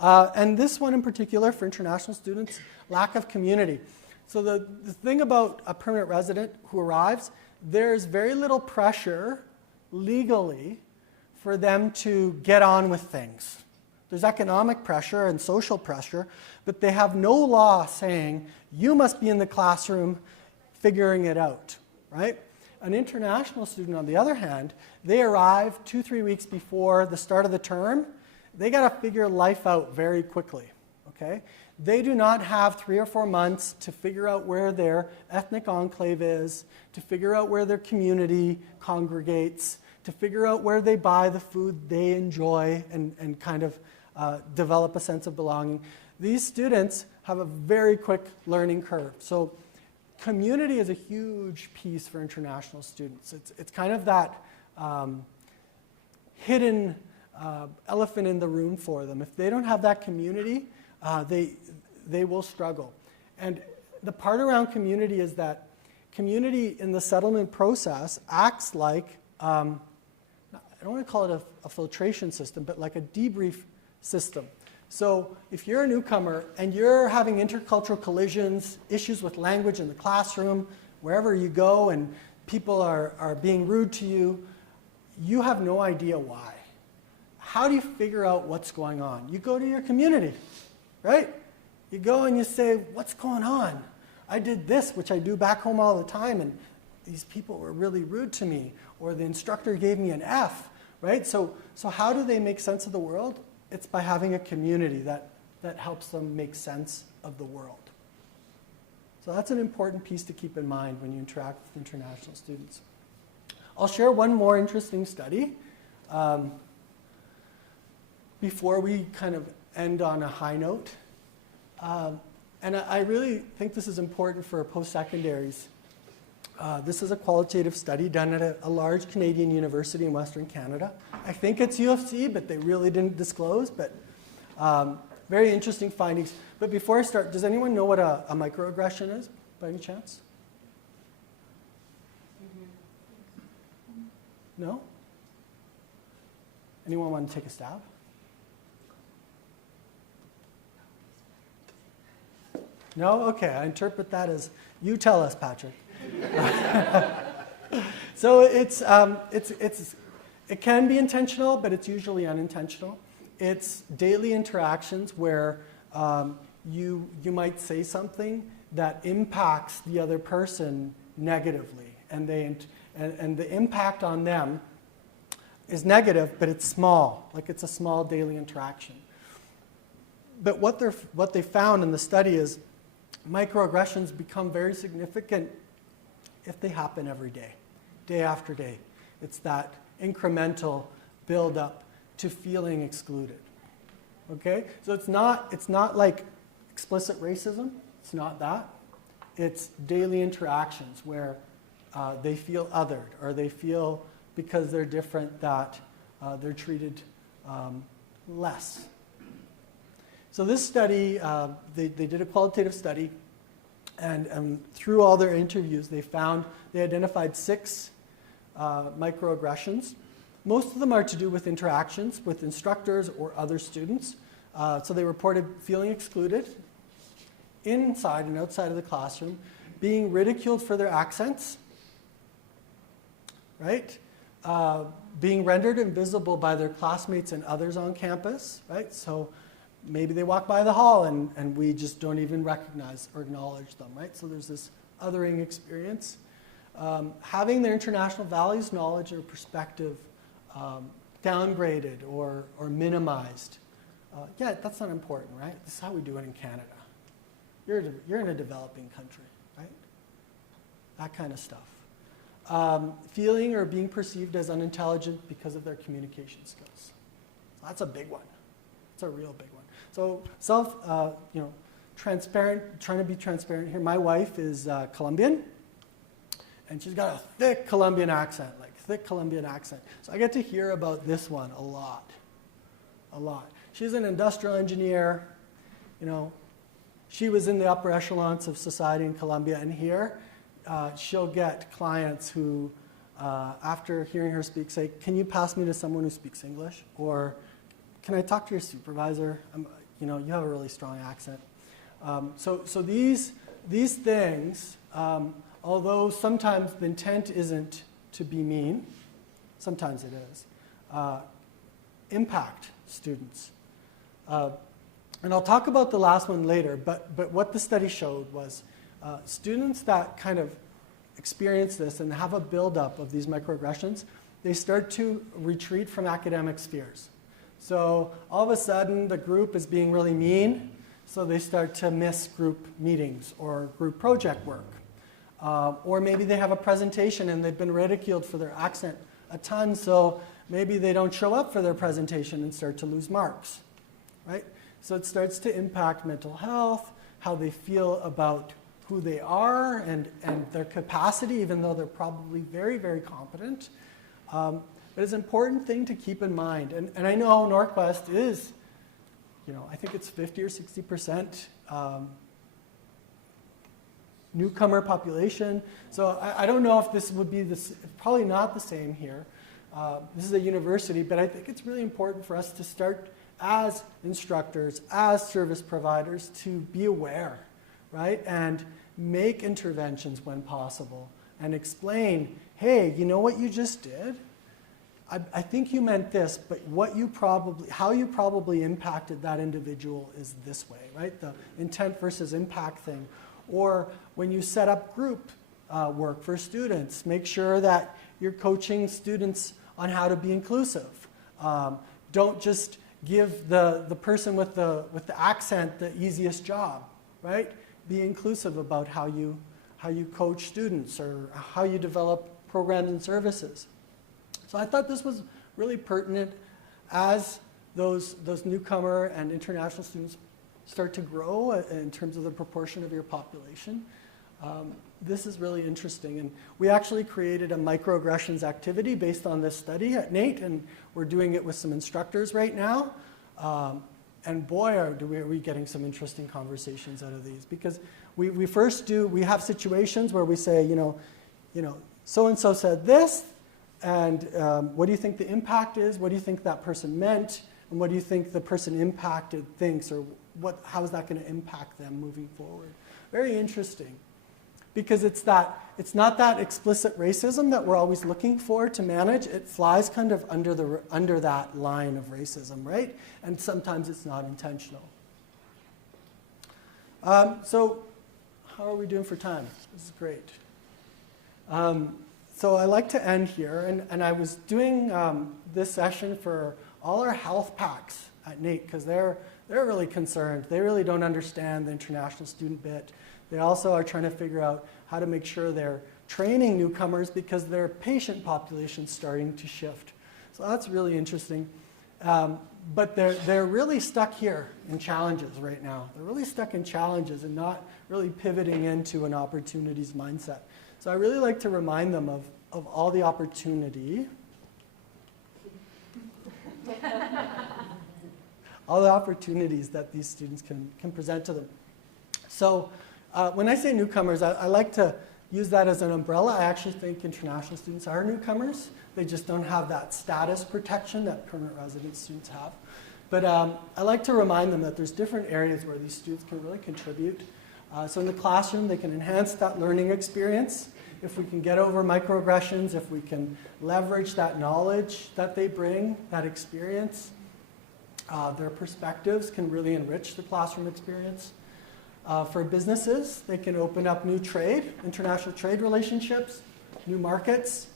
And this one in particular for international students, lack of community. So the thing about a permanent resident who arrives, there's very little pressure legally for them to get on with things. There's economic pressure and social pressure, but they have no law saying, you must be in the classroom figuring it out, right? An international student, on the other hand, they arrive 2-3 weeks before the start of the term. They got to figure life out very quickly, okay? They do not have 3 or 4 months to figure out where their ethnic enclave is, to figure out where their community congregates, to figure out where they buy the food they enjoy and kind of develop a sense of belonging. These students have a very quick learning curve. So community is a huge piece for international students. It's kind of that hidden elephant in the room for them. If they don't have that community, they will struggle. And the part around community is that community in the settlement process acts like I don't want to call it a filtration system, but like a debrief system. So if you're a newcomer and you're having intercultural collisions, issues with language in the classroom, wherever you go, and people are being rude to you, you have no idea why. How do you figure out what's going on? You go to your community, right? You go and you say, what's going on? I did this, which I do back home all the time, and these people were really rude to me, or the instructor gave me an F, right? So how do they make sense of the world? It's by having a community that helps them make sense of the world. So that's an important piece to keep in mind when you interact with international students. I'll share one more interesting study before we kind of end on a high note. And I really think this is important for post-secondaries. This is a qualitative study done at a large Canadian university in Western Canada. I think it's UFC, but they really didn't disclose. But very interesting findings. But before I start, does anyone know what a microaggression is, by any chance? No? Anyone want to take a stab? No? Okay, I interpret that as, you tell us, Patrick. So it can be intentional, but it's usually unintentional. It's daily interactions where you might say something that impacts the other person negatively, and the impact on them is negative, but it's small, like it's a small daily interaction. But what they found in the study is microaggressions become very significant if they happen every day, day after day. It's that incremental build-up to feeling excluded. Okay? So it's not like explicit racism. It's not that. It's daily interactions where they feel othered, or they feel because they're different that they're treated less. So this study, they did a qualitative study, and through all their interviews, they identified 6 microaggressions. Most of them are to do with interactions with instructors or other students. So they reported feeling excluded inside and outside of the classroom, being ridiculed for their accents, right? Being rendered invisible by their classmates and others on campus, right? So maybe they walk by the hall and we just don't even recognize or acknowledge them, right? So there's this othering experience. Having their international values, knowledge, or perspective downgraded or minimized. Yeah, that's not important, right? This is how we do it in Canada. You're in a developing country, right? That kind of stuff. Feeling or being perceived as unintelligent because of their communication skills. So that's a big one. It's a real big one. So transparent, trying to be transparent here. My wife is Colombian, and she's got a thick Colombian accent, So I get to hear about this one a lot. She's an industrial engineer, She was in the upper echelons of society in Colombia, and here she'll get clients who, after hearing her speak, say, "Can you pass me to someone who speaks English?" Or, "Can I talk to your supervisor? You have a really strong accent." So these things, although sometimes the intent isn't to be mean, sometimes it is, impact students. And I'll talk about the last one later, but what the study showed was students that kind of experience this and have a buildup of these microaggressions, they start to retreat from academic spheres. So all of a sudden, the group is being really mean, so they start to miss group meetings or group project work. Or maybe they have a presentation and they've been ridiculed for their accent a ton, so maybe they don't show up for their presentation and start to lose marks, right? So it starts to impact mental health, how they feel about who they are and their capacity, even though they're probably very, very competent. But it's an important thing to keep in mind. And I know NorQuest is, I think it's 50 or 60% newcomer population. So I don't know if this would be probably not the same here. This is a university, but I think it's really important for us to start as instructors, as service providers, to be aware, right? And make interventions when possible and explain, hey, you know what you just did? I think you meant this, but how you probably impacted that individual is this way, right? The intent versus impact thing. Or when you set up group work for students, make sure that you're coaching students on how to be inclusive. Don't just give the person with the accent the easiest job, right? Be inclusive about how you coach students or how you develop programs and services. So I thought this was really pertinent as those newcomer and international students start to grow in terms of the proportion of your population. This is really interesting. And we actually created a microaggressions activity based on this study at NAIT, and we're doing it with some instructors right now. And boy, are we getting some interesting conversations out of these. Because we have situations where we say, so-and-so said this, and what do you think the impact is? What do you think that person meant? And what do you think the person impacted thinks? Or how is that going to impact them moving forward? Very interesting. Because it's not that explicit racism that we're always looking for to manage. It flies kind of under that line of racism, right? And sometimes it's not intentional. So how are we doing for time? This is great. So I like to end here, and I was doing this session for all our health packs at NAIT because they're really concerned. They really don't understand the international student bit. They also are trying to figure out how to make sure they're training newcomers because their patient population's starting to shift. So that's really interesting. But they're really stuck here in challenges right now. They're really stuck in challenges and not really pivoting into an opportunities mindset. So I really like to remind them of all the opportunity. All the opportunities that these students can present to them. So when I say newcomers, I like to use that as an umbrella. I actually think international students are newcomers. They just don't have that status protection that permanent resident students have. But I like to remind them that there's different areas where these students can really contribute. So in the classroom, they can enhance that learning experience. If we can get over microaggressions, if we can leverage that knowledge that they bring, that experience, their perspectives can really enrich the classroom experience. For businesses, they can open up new trade, international trade relationships, new markets.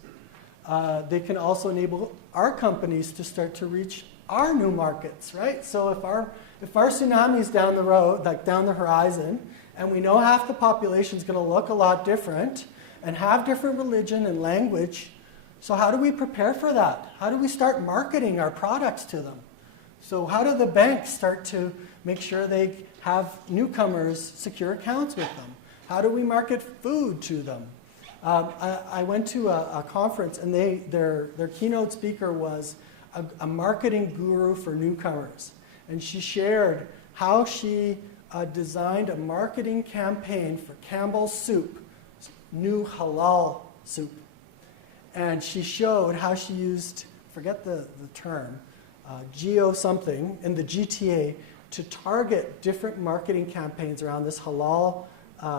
They can also enable our companies to start to reach our new markets, right? So if our tsunami's down the road, like down the horizon, and we know half the population is going to look a lot different and have different religion and language, so how do we prepare for that? How do we start marketing our products to them? So how do the banks start to make sure they have newcomers secure accounts with them? How do we market food to them? I went to a conference, and their keynote speaker was a marketing guru for newcomers. And she shared how she designed a marketing campaign for Campbell's Soup, new halal soup. And she showed how she used, forget the term, geo something in the GTA to target different marketing campaigns around this halal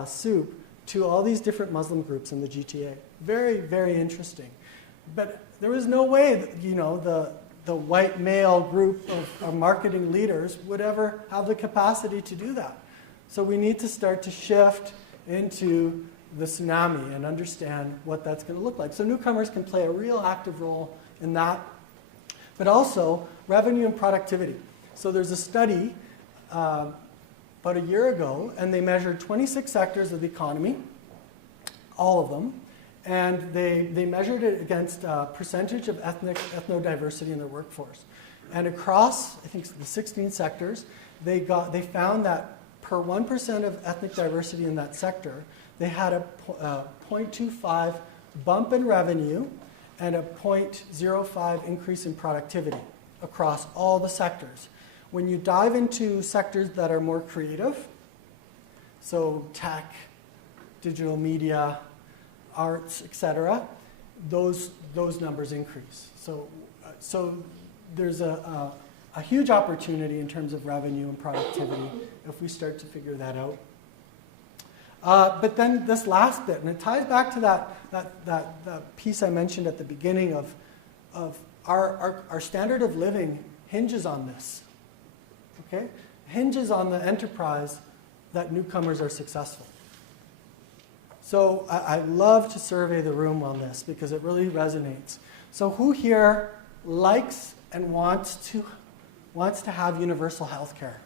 soup to all these different Muslim groups in the GTA. Very, very interesting. But there was no way that, the white male group of marketing leaders would ever have the capacity to do that. So we need to start to shift into the tsunami and understand what that's going to look like. So newcomers can play a real active role in that, but also revenue and productivity. So there's a study about a year ago, and they measured 26 sectors of the economy, all of them, and they measured it against a percentage of ethnodiversity in their workforce. And across, I think, the 16 sectors, they found that per 1% of ethnic diversity in that sector, they had a 0.25 bump in revenue and a 0.05 increase in productivity across all the sectors. When you dive into sectors that are more creative, so tech, digital media, arts, etc., those numbers increase. So there's a a huge opportunity in terms of revenue and productivity if we start to figure that out. But then this last bit, and it ties back to that piece I mentioned at the beginning of our standard of living hinges on this, okay? Hinges on the enterprise that newcomers are successful. So I love to survey the room on this because it really resonates. So who here likes and wants to have universal health care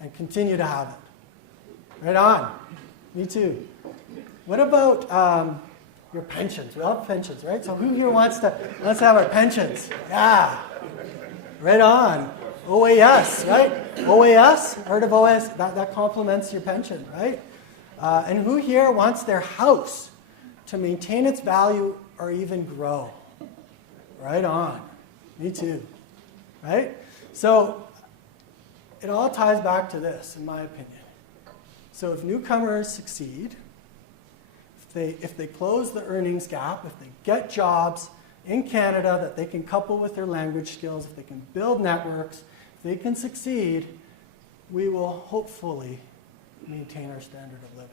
and continue to have it? Right on. Me too. What about your pensions? We all have pensions, right? So who here wants to have our pensions? Yeah. Right on. OAS, right? OAS? Heard of OAS? That complements your pension, right? And who here wants their house to maintain its value or even grow? Right on. Me too. Right? So it all ties back to this, in my opinion. So if newcomers succeed, if they close the earnings gap, if they get jobs in Canada that they can couple with their language skills, if they can build networks, if they can succeed, we will hopefully maintain our standard of living.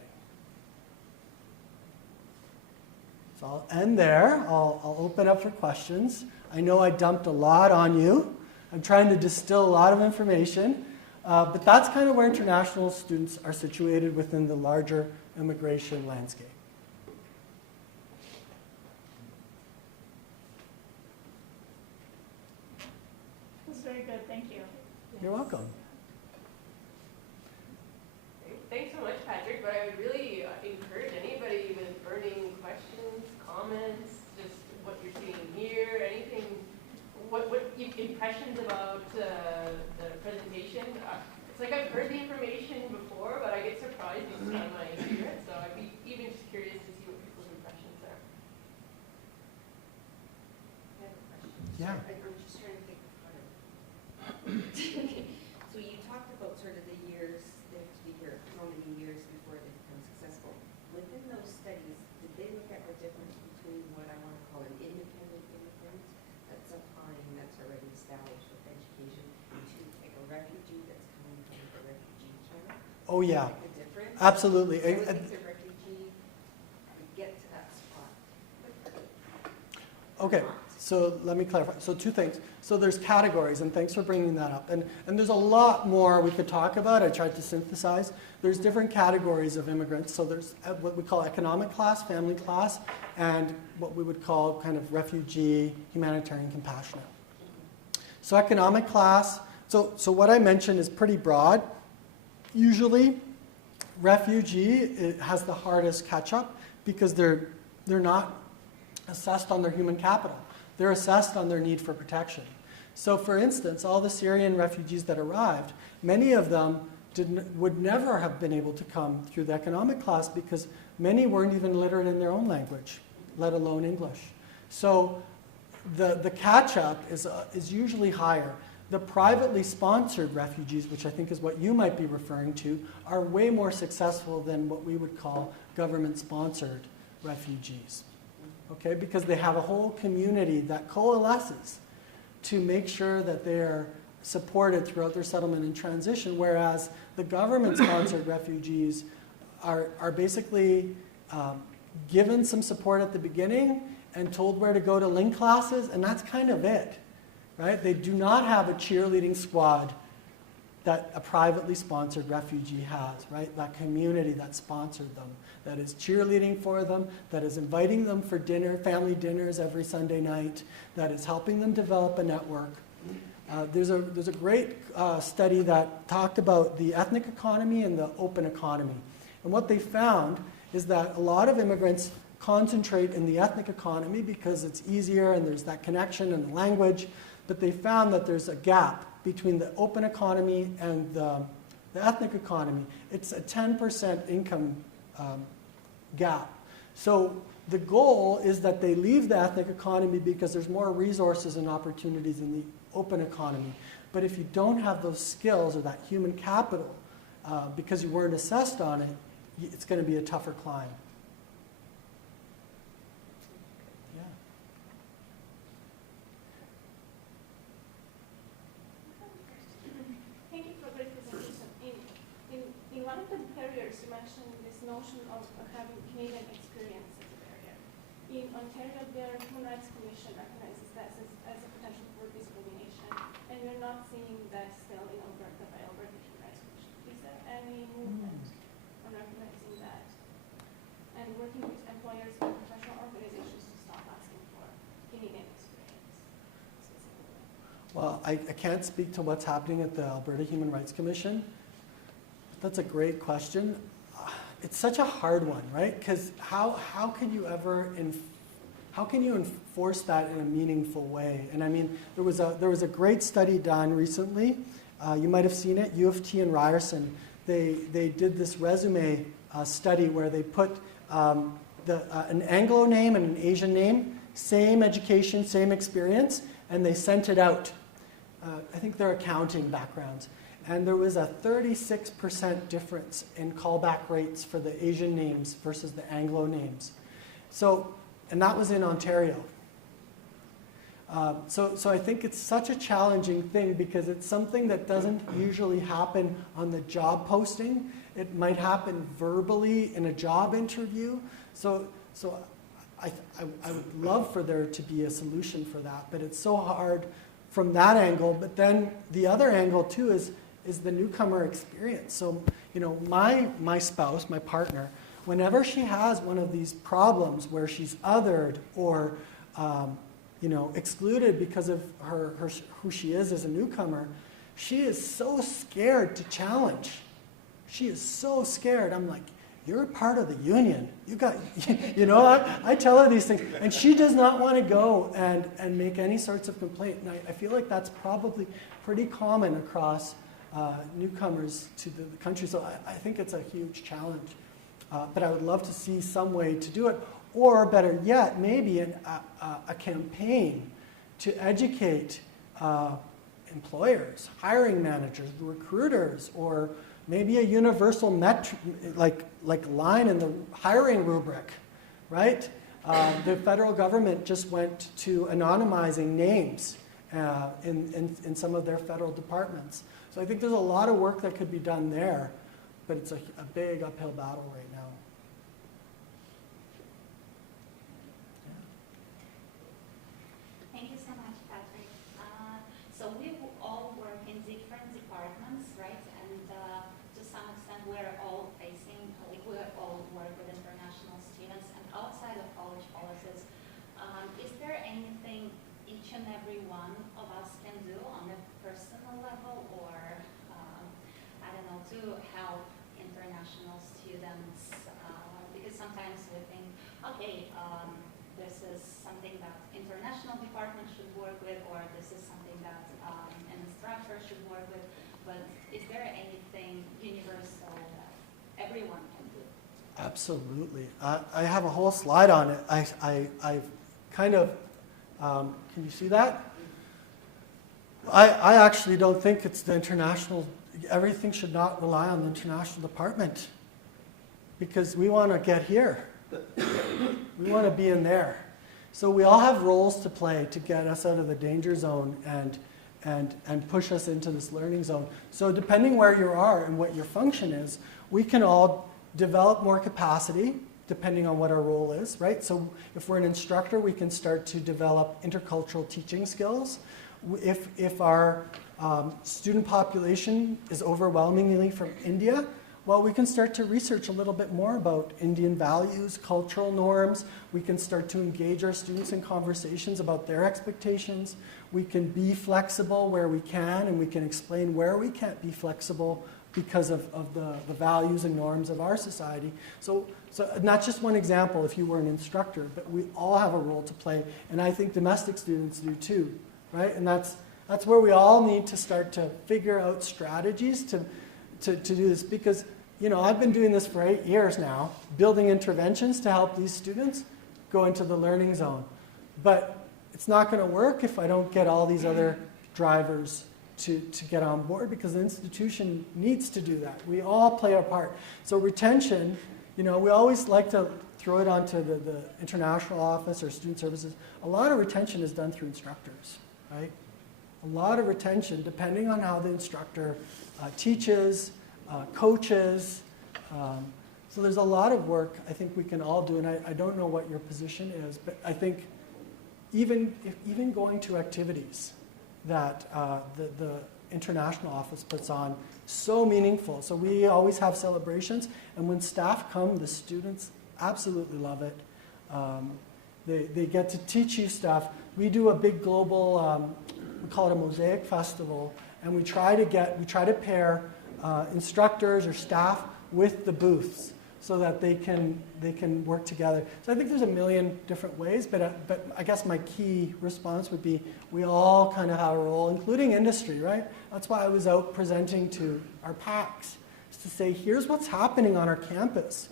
So I'll end there. I'll open up for questions. I know I dumped a lot on you. I'm trying to distill a lot of information. But that's kind of where international students are situated within the larger immigration landscape. That's very good, thank you. You're welcome. Thanks so much, Patrick, but I would really encourage anybody with burning questions, comments, just what you're seeing here, anything, what impressions about the presentation. It's like I've heard the information before, but I get surprised each time I hear it, so I'd be even just curious to see what people's impressions are. I have a question. Yeah. I'm just trying to think of how to. So you talked about sort of the years, they have to be here how many years before they become successful. Within those studies, did they look at the difference between what I want to call an independent immigrant that's applying, that's already established with education, to like a refugee that's coming from the refugee camp? Oh, yeah. Like the difference? Absolutely. So it takes a refugee to get to that spot quickly. Okay, so let me clarify. So two things. So there's categories, and thanks for bringing that up. And there's a lot more we could talk about. I tried to synthesize. There's different categories of immigrants. So there's what we call economic class, family class, and what we would call kind of refugee, humanitarian, compassionate. So economic class, so what I mentioned is pretty broad. Usually, refugee, it has the hardest catch-up because they're not assessed on their human capital. They're assessed on their need for protection. So for instance, all the Syrian refugees that arrived, many of them would never have been able to come through the economic class because many weren't even literate in their own language, let alone English. So the catch-up is usually higher. The privately sponsored refugees, which I think is what you might be referring to, are way more successful than what we would call government-sponsored refugees. Okay, because they have a whole community that coalesces to make sure that they're supported throughout their settlement and transition, whereas the government-sponsored refugees are basically given some support at the beginning and told where to go to link classes, and that's kind of it, right? They do not have a cheerleading squad that a privately sponsored refugee has, right? That community that sponsored them, that is cheerleading for them, that is inviting them for dinner, family dinners every Sunday night, that is helping them develop a network. There's a great study that talked about the ethnic economy and the open economy. And what they found is that a lot of immigrants concentrate in the ethnic economy because it's easier and there's that connection and the language, but they found that there's a gap between the open economy and the ethnic economy. It's a 10% income gap. So the goal is that they leave the ethnic economy because there's more resources and opportunities in the open economy. But if you don't have those skills or that human capital, because you weren't assessed on it, it's going to be a tougher climb. Yeah. employers, you mentioned this notion of having Canadian experience as a barrier. In Ontario, their Human Rights Commission recognizes that as a potential for discrimination, and we're not seeing that still in Alberta by Alberta Human Rights Commission. Is there any movement on recognizing that and working with employers and professional organizations to stop asking for Canadian experience specifically? Well, I can't speak to what's happening at the Alberta Human Rights Commission. That's a great question. It's such a hard one, right? Because how can you ever enforce that in a meaningful way? And I mean, there was a great study done recently. You might have seen it. U of T and Ryerson. They did this resume study where they put an Anglo name and an Asian name, same education, same experience, and they sent it out. I think they're accounting backgrounds. And there was a 36% difference in callback rates for the Asian names versus the Anglo names. So, and that was in Ontario. So I think it's such a challenging thing because it's something that doesn't usually happen on the job posting. It might happen verbally in a job interview. So I would love for there to be a solution for that, but it's so hard from that angle. But then the other angle too is the newcomer experience. So, you know, my spouse, my partner, whenever she has one of these problems where she's othered or, you know, excluded because of who she is as a newcomer, she is so scared to challenge. She is so scared. I'm like, you're a part of the union. You got, you know, I tell her these things. And she does not want to go and make any sorts of complaint. And I feel like that's probably pretty common across newcomers to the country. So I think it's a huge challenge. But I would love to see some way to do it. Or better yet, maybe a campaign to educate employers, hiring managers, recruiters, or maybe a universal like line in the hiring rubric, right? The federal government just went to anonymizing names in some of their federal departments. So I think there's a lot of work that could be done there, but it's a big uphill battle right now. Thank you so much, Patrick. So we all work in different departments, right? And to some extent, we're all facing, like we all work with international students. And outside of college policies, is there anything each and every one of us can do on a personal level, or I don't know, to help international students? Because sometimes we think, okay, this is something that international department should work with, or this is something that an instructor should work with. But is there anything universal that everyone can do? Absolutely. I have a whole slide on it. I've kind of, can you see that? I actually don't think it's the international, everything should not rely on the international department because we want to get here. We want to be in there. So we all have roles to play to get us out of the danger zone and push us into this learning zone. So depending where you are and what your function is, we can all develop more capacity depending on what our role is, right? So if we're an instructor, we can start to develop intercultural teaching skills. If our student population is overwhelmingly from India, well, we can start to research a little bit more about Indian values, cultural norms. We can start to engage our students in conversations about their expectations. We can be flexible where we can, and we can explain where we can't be flexible because of the values and norms of our society. So not just one example if you were an instructor, but we all have a role to play, and I think domestic students do too, right? And that's where we all need to start to figure out strategies to do this, because you know, I've been doing this for 8 years now, building interventions to help these students go into the learning zone. But it's not going to work if I don't get all these other drivers to get on board, because the institution needs to do that. We all play our part. So retention, you know, we always like to throw it onto the international office or student services. A lot of retention is done through instructors, right? A lot of retention, depending on how the instructor teaches, coaches, So there's a lot of work I think we can all do, and I don't know what your position is, but I think even going to activities that the international office puts on, so meaningful. So we always have celebrations, and when staff come, the students absolutely love it. They get to teach you stuff. We do a big global, we call it a mosaic festival, and we try to pair instructors or staff with the booths so that they can work together. So I think there's a million different ways, but I guess my key response would be we all kind of have a role, including industry, right? That's why I was out presenting to our PACs, is to say, here's what's happening on our campus.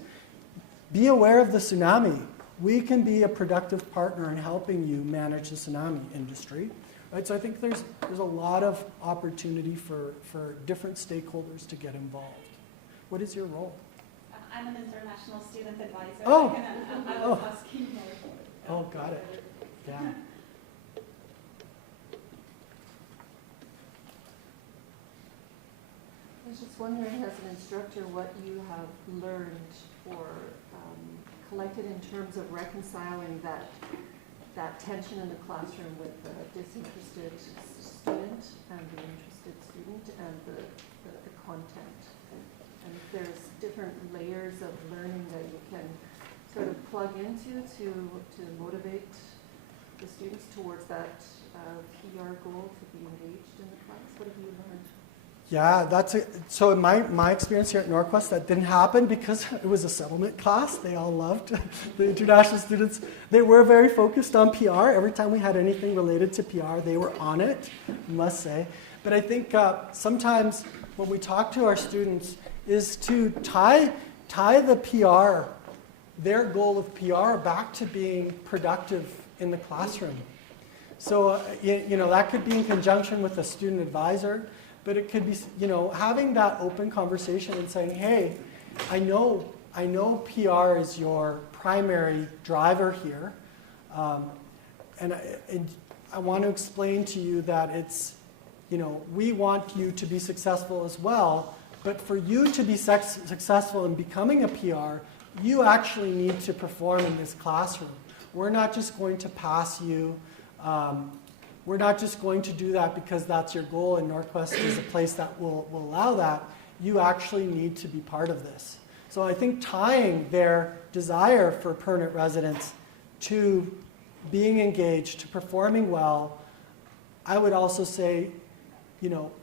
Be aware of the tsunami. We can be a productive partner in helping you manage the tsunami industry. Right? So I think there's a lot of opportunity for different stakeholders to get involved. What is your role? I'm an international student advisor. Oh. I was asking more. Oh, got it. Yeah. I was just wondering, as an instructor, what you have learned or collected in terms of reconciling that tension in the classroom with the disinterested student and the interested student and the content. And if there's different layers of learning that you can sort of plug into to motivate the students towards that PR goal to be engaged in the class, what have you learned? Yeah, so in my experience here at NorQuest, that didn't happen because it was a settlement class. They all loved the international students. They were very focused on PR. Every time we had anything related to PR, they were on it, I must say. But I think sometimes when we talk to our students is to tie the PR, their goal of PR, back to being productive in the classroom. So, that could be in conjunction with a student advisor. But it could be, having that open conversation and saying, hey, I know PR is your primary driver here. And I want to explain to you that it's, we want you to be successful as well. But for you to be successful in becoming a PR, you actually need to perform in this classroom. We're not just going to pass you. We're not just going to do that because that's your goal, and NorQuest is a place that will allow that. You actually need to be part of this. So I think tying their desire for permanent residence to being engaged, to performing well, I would also say,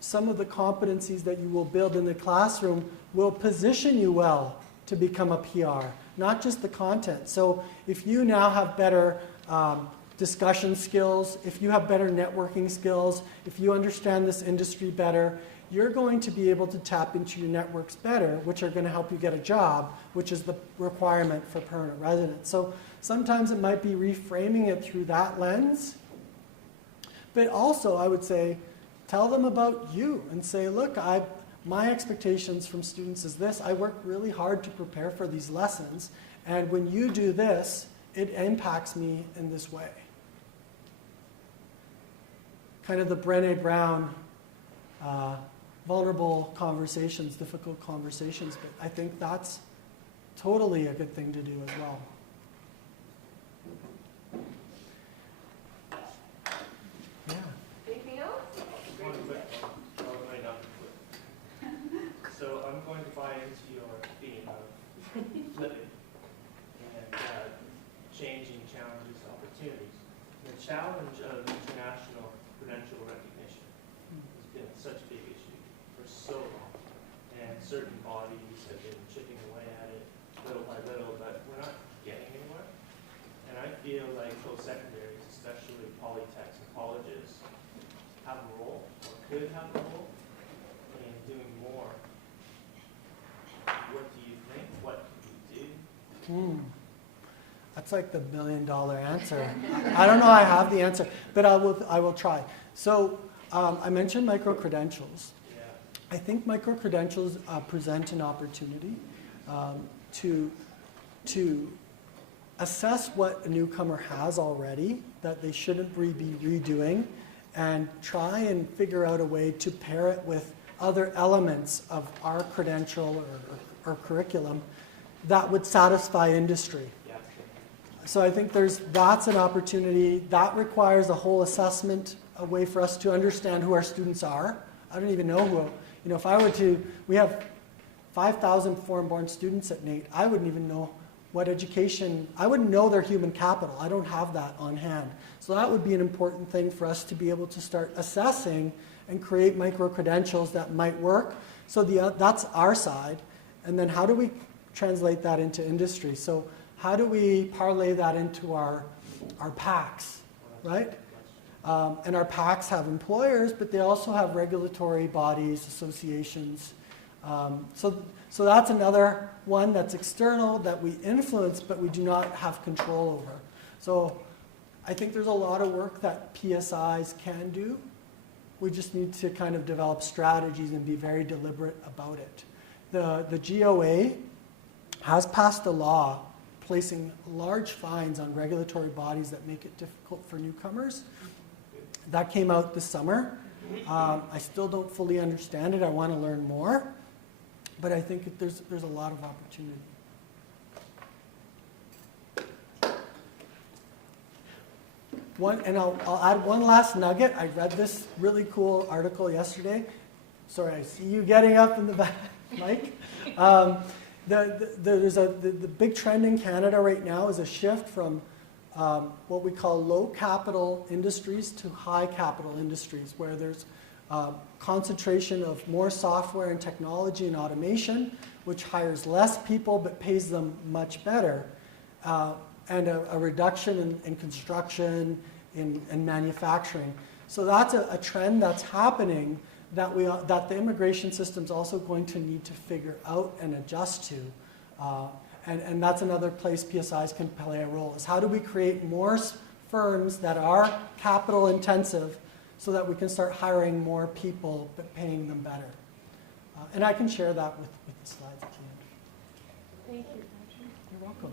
some of the competencies that you will build in the classroom will position you well to become a PR, not just the content. So if you now have better discussion skills, if you have better networking skills, if you understand this industry better, you're going to be able to tap into your networks better, which are going to help you get a job, which is the requirement for permanent residence. So sometimes it might be reframing it through that lens. But also, I would say, tell them about you and say, look, my expectations from students is this. I work really hard to prepare for these lessons, and when you do this, it impacts me in this way. Kind of the Brené Brown vulnerable conversations, difficult conversations, but I think that's totally a good thing to do as well. Yeah. Anything else? One quick one, or it might not be quick. So I'm going to buy into your theme of flipping and changing challenges, opportunities. The challenge of international credential recognition has been such a big issue for so long, and certain bodies have been chipping away at it little by little, but we're not getting anywhere. And I feel like post-secondaries, especially polytechs and colleges, have a role, or could have a role, in doing more. What do you think? What can we do? That's like the $1 million answer. I don't know I have the answer, but I will try. So I mentioned micro-credentials. Yeah. I think micro-credentials present an opportunity to assess what a newcomer has already that they shouldn't be redoing, and try and figure out a way to pair it with other elements of our credential or or curriculum that would satisfy industry. Yeah. So I think that's an opportunity. That requires a whole assessment, a way for us to understand who our students are. I don't even know who, if I were to, we have 5,000 foreign-born students at NAIT. I wouldn't even know what education, I wouldn't know their human capital. I don't have that on hand. So that would be an important thing for us to be able to start assessing and create micro-credentials that might work. So that's our side. And then how do we translate that into industry? So how do we parlay that into our PACs, right? And our PACs have employers, but they also have regulatory bodies, associations. So that's another one that's external that we influence, but we do not have control over. So I think there's a lot of work that PSIs can do. We just need to kind of develop strategies and be very deliberate about it. The GOA has passed a law placing large fines on regulatory bodies that make it difficult for newcomers. That came out this summer. I still don't fully understand it. I want to learn more. But I think there's a lot of opportunity. I'll add one last nugget. I read this really cool article yesterday. Sorry, I see you getting up in the back, Mike. The big trend in Canada right now is a shift from what we call low capital industries to high capital industries, where there's concentration of more software and technology and automation, which hires less people but pays them much better, and a reduction in construction and manufacturing. So that's a trend that's happening that the immigration system's also going to need to figure out and adjust to. And that's another place PSIs can play a role, is how do we create more firms that are capital intensive so that we can start hiring more people but paying them better. And I can share that with the slides at the end. Thank you. You're welcome.